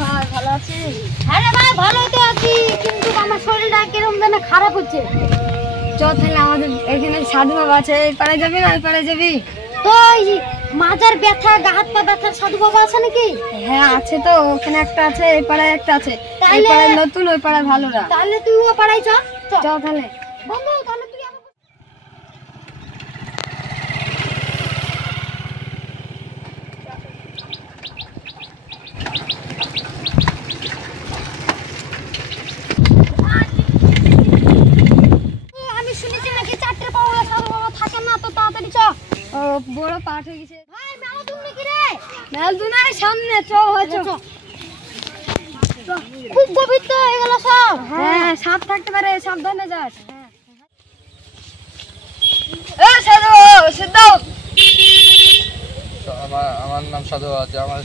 ভাই ভালো আছিস? হ্যাঁ রে ভাই ভালোই তো আছি, কিন্তু আমার শরীরটা কিরকম যেন খারাপ হচ্ছে। চল তাহলে আমাদের এখানে সাধু বাবা আছে, এই পাড়ায় যাবি না ওই পাড়ায় যাবি? তো মাজার ব্যথা গা হাত পা ব্যথার সাধু বাবা আছে নাকি? হ্যাঁ আছে তো, ওখানে একটা আছে, এই পাড়ায় একটা আছে। এই তাহলে পাড়ায় নতুন, ওই পাড়ায় ভালো না। তাহলে তুই ও পাড়ায় চল। চল তাহলে। বন্ধু তাহলে তুই আমাকে আমি শুনেছি নাকি 4টে পাওয়া সাধু বাবা থাকে না, তো তাড়াতাড়ি চ। ও বড় পাঠ হয়ে গেছে। ভাই মেলা দূর নাকি রে? মেল দুনাই সামনে, চল হয়তো। খুব গভীর তো হয়ে গেল সব। হ্যাঁ সাপ থাকতে পারে, সাবধানে যাস। এ সাধু সিদ্ধ। আমার নাম সাধু আছে, আমার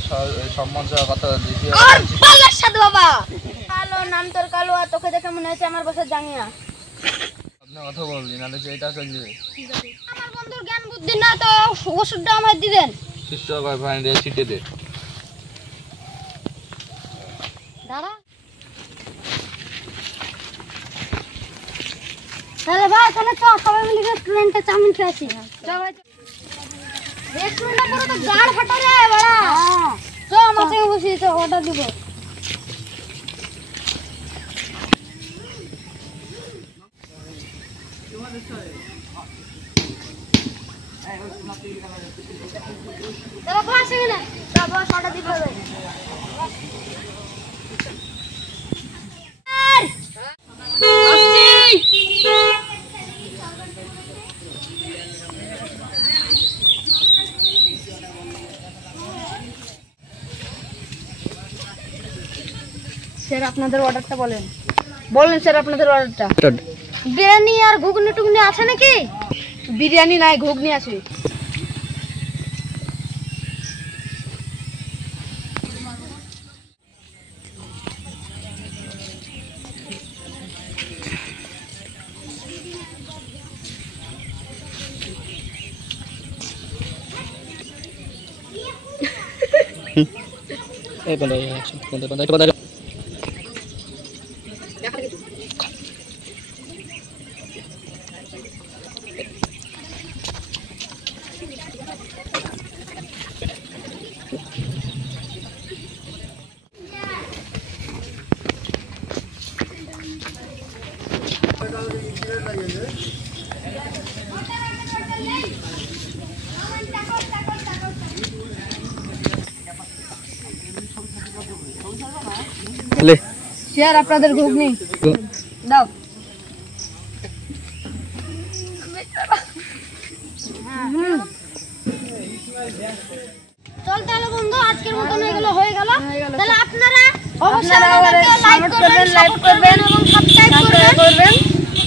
সম্মান সহ কথা দিতে আর পাল্লা সাধু বাবা কালো নাম তোর কালো, আর তোকে দেখে মনে হচ্ছে আমার বছর জাঙ্গিয়া। আপনি কথা বলবি নাহলে যে এটা চলে যাবে। আমার বন্ধুর জ্ঞান বুদ্ধি না, তো ওষুধটা আমার দিবেন। শিষ্য ভাই দিয়ে ছিটে দে। দাঁড়া তাহলে ভাই, তাহলে চ সবাই মিলে রেস্টুরেন্টে চাউমিন খেয়ে আসি। চল ভাই। রেস্টুরেন্টে পুরো তো গাড় ফাটা রে বড়া। চ আমার সঙ্গে বসি, চ অর্ডার দিব। দাদা বস এখানে, বস অর্ডার দিতে হবে। স্যার আপনাদের অর্ডারটা বলেন। বলেন স্যার আপনাদের অর্ডারটা। বিরিয়ানি আর ঘুগনি টুগনি আছে নাকি? বিরিয়ানি নাই, ঘুগনি আছে। স্যার আপনাদের ঘুগনি দাও। চল তাহলে বন্ধু, আজকের মতন এগুলো হয়ে গেল। তাহলে আপনারা আপনারা অবশ্যই লাইক করবেন, লাইক করবেন এবং সাবস্ক্রাইব করবেন,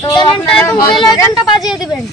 তো চ্যানেলটা এবং বেল আইকনটা বাজিয়ে দিবেন।